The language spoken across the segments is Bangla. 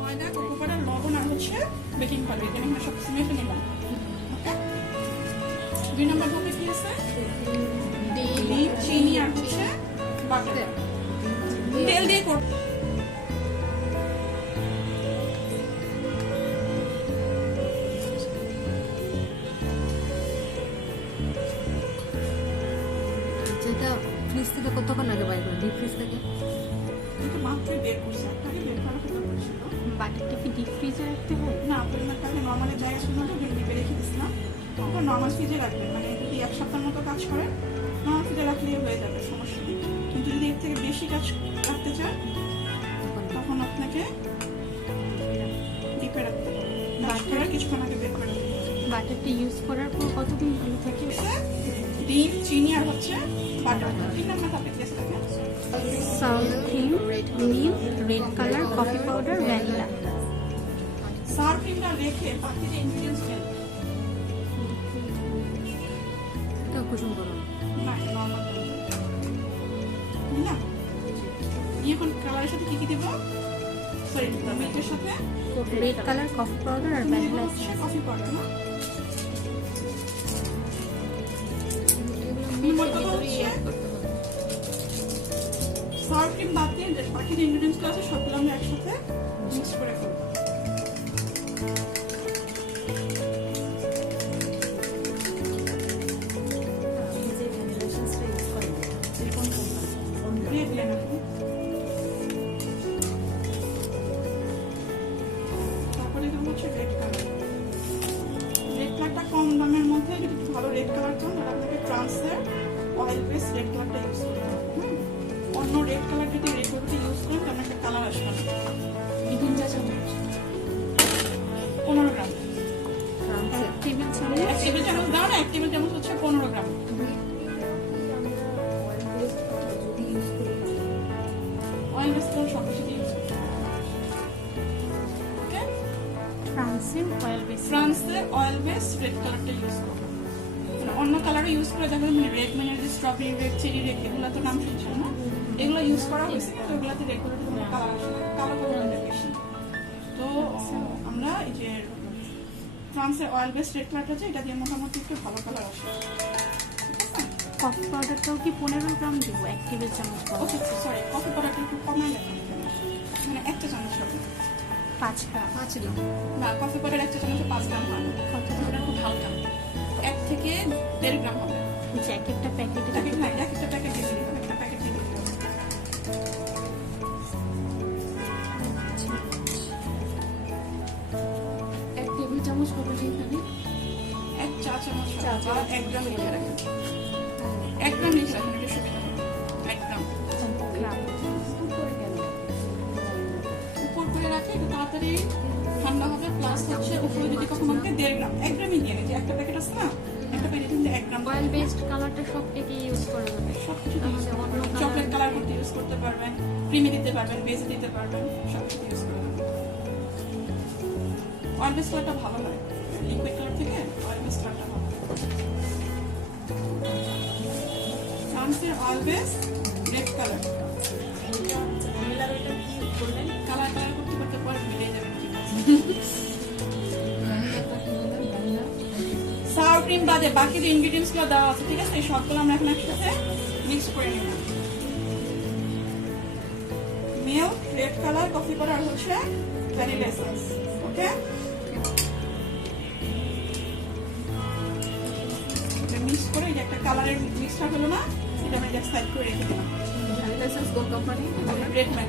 ময়দা কোকো পাউডার লবণ আর হচ্ছে। বেকিং পাউডার এখানে আমরা সব নিলাম। দুই নম্বর ধাপে কি আছে? ডিম চিনি আর হচ্ছে বাটার তেল দিয়ে করব যেটা ফ্রিজ থেকে কতক্ষণ আগে বাইর ডিপ ফ্রিজ থেকে? কিন্তু মাত্র বের করছে আপনাকে বের করা কথা বলছিল। বাটারটা কি ডিপ ফ্রিজে রাখতে হয়? না পরিমাণটাকে নর্মালি জায়গা ছিল না ডিম ডিপে রেখে দিছিলাম তখন নর্মাল ফ্রিজে রাখবেন মানে যদি এক সপ্তাহের মতো কাজ করেন নর্মাল ফ্রিজে রাখলেই হয়ে যাবে সমস্যা নেই। কিন্তু যদি এর থেকে বেশি কাজ রাখতে চান তখন আপনাকে ডিপে রাখতে হবে। কাজ কিছুক্ষণ আগে বের করে। বাটারটা ইউজ করার পর কতদিন ভালো থাকে? ডিম চিনি আর হচ্ছে বাটার তিন নম্বর ধাপে কি আছে? দেখেন sound cream milk red colour coffee powder vanilla sour ক্রিমটা রেখে বাকি যে কুসুম গরম না। নর্মাল না এখন কালারের সাথে কি কি দেবো? সরি মিল্কের সাথে রেড কালার কফি পাউডার আর ভ্যানিলা কফি পাউডার না? সার ক্রিম বাদ দিয়ে বাকি যে ইনগ্রিডিয়েন্টস আছে সবগুলো আমরা একসাথে মিক্স করে ফেলব। কম দামের মধ্যে যদি একটু ভালো রেড কালার চান তাহলে আপনাকে ট্রান্সের অয়েল বেস রেড কালারটা ইউজ করতে হবে। অন্য রেড কালার যদি রেড কালারটা ইউজ করেন তাহলে একটা কালার আসবে না। তিন চা চামচ পনেরো গ্রাম। টেবিল চামচ এক টেবিল চামচ দাও না এক টেবিল চামচ হচ্ছে পনেরো গ্রাম। অয়েল বেস কালার সব কিছু ফ্রান্সের অয়েল বেস ফ্রান্সের অয়েল বেস রেড কালারটা ইউজ করব অন্য কালারও ইউজ করে দেখবেন মানে রেড মানে স্ট্রবেরি রেড চেরি রেড এগুলো তো নাম শুনছেন না? এগুলো ইউজ করা হয়েছে কিন্তু ওগুলোতে রেগুলার কালার কালো কালারের বেশি। তো আমরা এই যে ফ্রান্সের অয়েল বেস রেড কালারটা আছে এটা দিয়ে মোটামুটি একটু ভালো কালার আসে। কফি পাউডারটাও কি পনেরো গ্রাম দেবো? এক টেবিল চামচ ওকে সরি কফি পাউডারটা একটু লেখেন মানে একটা চামচ হবে। পাঁচ গ্রাম পাঁচ গ্রাম না কফি পাউডার একটা চামচে পাঁচ গ্রাম হয় কফি পাউডার খুব হালকা। এক থেকে দেড় গ্রাম হবে। এক একটা প্যাকেটে প্যাকেট না এক একটা প্যাকেট দিয়ে একটা প্যাকেট দিয়ে দিতে এক টেবিল চামচ হবে এখানে। এক চা চামচ চা এক গ্রাম লিখে রাখেন এক গ্রাম লিখে রাখেন এটা সুবিধা হচ্ছে যদি কখনো আমাকে দেড় গ্রাম এক গ্রামই দিয়ে নিই যে একটা প্যাকেট আছে না একটা প্যাকেট কিন্তু এক গ্রাম অয়েল বেসড কালারটা সব কেকে ইউজ করা যাবে সব কিছু চকলেট কালার করতে ইউজ করতে পারবেন ক্রিমে দিতে পারবেন বেজে দিতে পারবেন সব কিছু ইউজ করতে পারবেন অয়েল বেস কালারটা ভালো হয়। লিকুইড কালার থেকে অয়েল বেস কালারটা ভালো ফ্রান্সের oil base red colour cream বাদে বাকি যে ইনগ্রেডিয়েন্টসগুলো দেওয়া আছে ঠিক আছে? এই সবগুলো আমরা এখন একসাথে মিক্স করে নিলাম মিল্ক রেড কালার কফি হচ্ছে ভ্যানিলা এসেন্স ওকে মিক্স করে একটা কালারের মিক্সটা হলো না এটা আমি সাইড করে রেখে দিলাম। ভ্যানিলা এসেন্স কোন কোম্পানি রেড ম্যান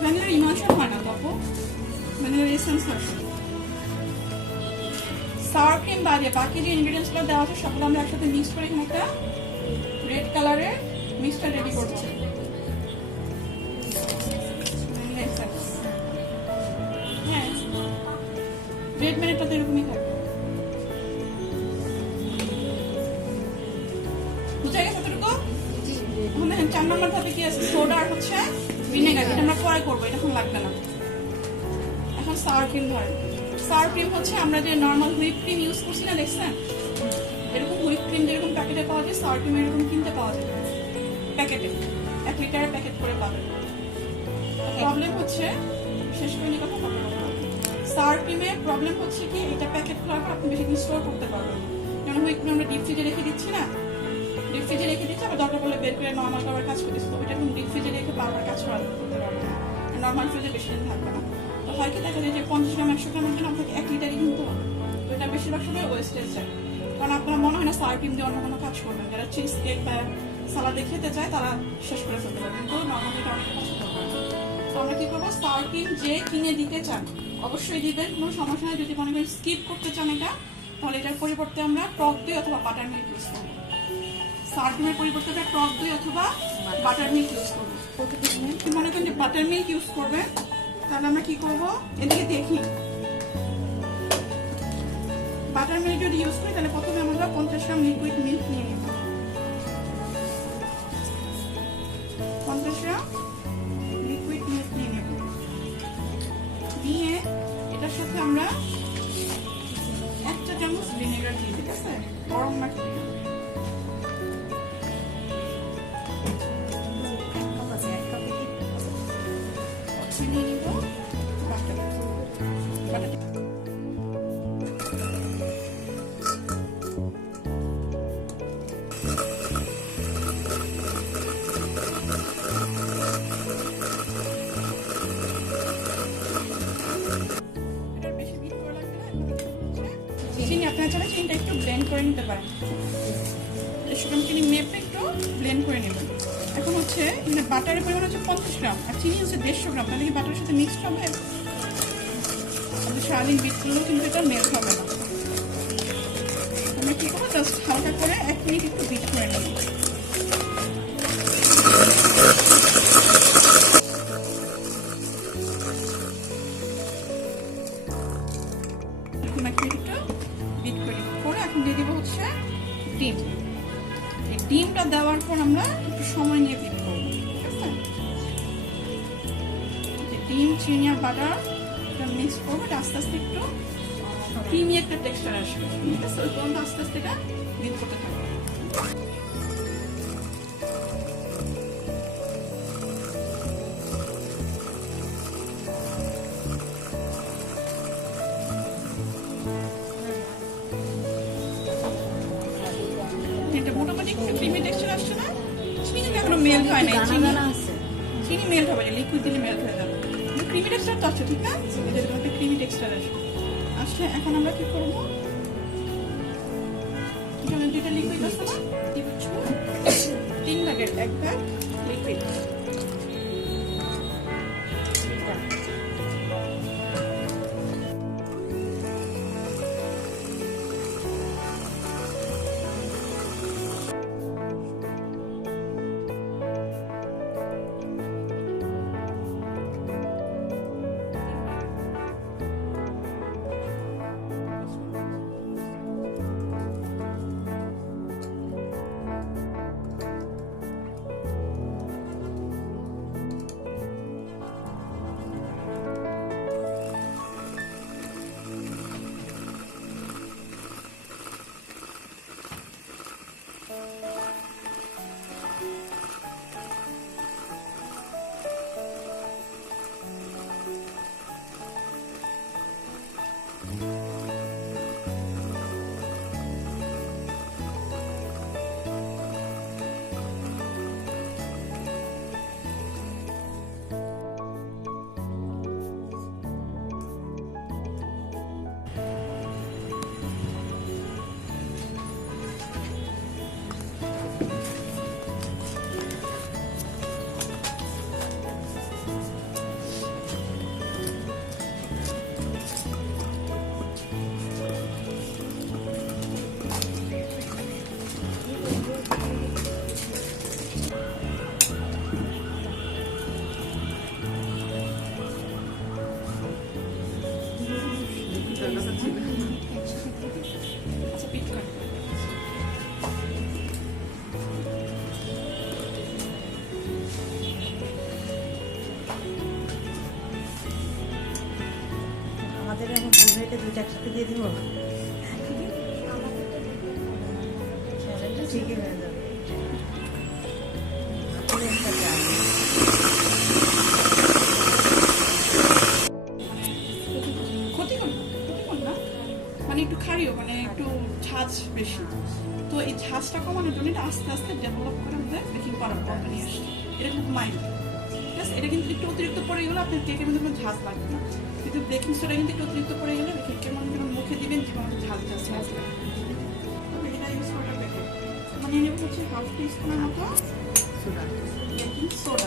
ভ্যানিলার ইমালশন হয় না ভ্যানিলার এসেন্স হয় সাওয়ার ক্রিম বাদে বাকি যে ইনগ্রিডিয়েন্টসগুলো দেওয়া আছে, সবগুলো আমরা একসাথে মিক্স করে একটা রেড কালারের মিক্সটা রেডি করছি। ক্রিম ধরেন সার ক্রিম হচ্ছে আমরা যে নর্মাল হুইপ ক্রিম ইউজ করছি না দেখছেন? এরকম হুইপ ক্রিম যেরকম প্যাকেটে পাওয়া যায় সার ক্রিম এরকম কিনতে পাওয়া যায়। প্যাকেটে এক লিটারের প্যাকেট করে পাবেন। প্রবলেম হচ্ছে শেষ করে কথা সার ক্রিমের প্রবলেম হচ্ছে কি এটা প্যাকেট খোলার পর আপনি বেশি দিন স্টোর করতে পারবেন যেমন হুইপ ক্রিম আমরা ডিপ ফ্রিজে রেখে দিচ্ছি না? ডিপ ফ্রিজে রেখে দিচ্ছি আবার দরকার পড়লে বের করে নর্মাল করার কাজ করতেছি তো এটা এখন ডিপ ফ্রিজে রেখে বারবার কাজ করা করতে পারবে না। নর্মাল ফ্রিজে বেশি দিন থাকবে না। তো হয় কি দেখা যায় যে পঞ্চাশ গ্রাম একশো গ্রামের জন্য আপনাকে এক লিটারই কিনতে হবে তো এটা বেশিরভাগ সময় ওয়েস্টেজ যায় কারণ আপনার মনে হয় না সার ক্রিম দিয়ে অন্য কোনো কাজ করবেন যারা চিজ কেক বা সালাদে খেতে চায় তারা শেষ করে ফেলতে পারবে কিন্তু নর্মালি এটা অনেক পছন্দ করে। তো আমরা কি করব? সার ক্রিম যে কিনে দিতে চান অবশ্যই দিবেন। কোনো সমস্যা নেই। যদি মনে করেন স্কিপ করতে চান এটা তাহলে এটার পরিবর্তে আমরা টক দই অথবা বাটার মিল্ক ইউজ করব। সার পরিবর্তে আমরা টক দই অথবা বাটার মিল্ক ইউজ করব। মনে করেন যে বাটার মিল্ক ইউজ করবে তাহলে আমরা কি করব? এদিকে দেখি। বাটার মিল্ক যদি ইউজ করি তাহলে প্রথমে আমরা পঞ্চাশ গ্রাম লিকুইড মিল্ক নিয়ে নেব। পঞ্চাশ গ্রাম লিকুইড মিল্ক নিয়ে নেব। নিয়ে এটার সাথে আমরা এক চা চামচ ভিনেগার দিই ঠিক আছে? গরম না খেতে চিনি আপনার চাইলে চিনিটা একটু ব্লেন্ড করে নিতে পারেন। দেড়শো চিনি মেপে একটু ব্লেন্ড করে নেবেন। এখন হচ্ছে মানে বাটারের পরিমাণ হচ্ছে পঞ্চাশ গ্রাম, আর চিনি হচ্ছে দেড়শো গ্রাম, তাহলে কি বাটারের সাথে মিক্সড হবে? আপনি সারাদিন বিট করলেও কিন্তু এটা মেল্ট হবে না। আমরা কি করব? জাস্ট হালকা করে এক মিনিট একটু বিট করে নেব। বিট করে করে এখন দিয়ে দেবো ডিম। ডিমটা দেওয়ার পর আমরা একটু সময় নিয়ে বিট করব। ঠিক আছে? ডিম, চিনি আর বাটার মিক্স করব আস্তে আস্তে একটু ক্রিমি একটা টেক্সচার আসবে। ঠিক আছে? আস্তে আস্তে এটা বিট করতে মোটামুটি একটু ক্রিমি টেক্সচার আসছে না। চিনি এখনও মেল্ট হয় না চিনি টেক্সচার আসছে ঠিক না এটা মধ্যে ক্রিমি টেক্সচার আসবে আসলে এখন আমরা কি করব? দুইটা লিকুইড আছে না? তিন ভাগের এক ভাগ লিকুইড আমাদের এখন ফুলবাড়িটা দুইটা একসাথে দিয়ে দিব? ঠিকই হয়ে যাবে। মানে একটু খারিও মানে একটু ঝাঁজ বেশি। তো এই ঝাঁজটা কমানোর জন্য এটা আস্তে আস্তে ডেভেলপ করে আমাদের বেকিং পাউডারটা নিয়ে আসছে। এটা খুব মাইল্ড ঠিক আছে? এটা কিন্তু একটু অতিরিক্ত পরে গেলে আপনার কেকের মধ্যে কোনো ঝাঁজ লাগবে না। বেকিং সোডা কিন্তু একটু অতিরিক্ত পড়ে গেলে কেকের মধ্যে যখন মুখে দিবেন জীবন ঝাল লাগবে ওকে, এটা ইউজ করাটা বেটার মানে নেব হচ্ছে হাফ টি স্পুনের মতো বেকিং সোডা।